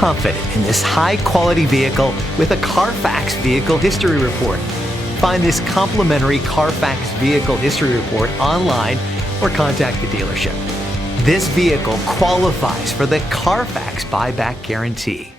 confident in this high-quality vehicle with a Carfax Vehicle History Report. Find this complimentary Carfax Vehicle History Report online or contact the dealership. This vehicle qualifies for the Carfax Buyback Guarantee.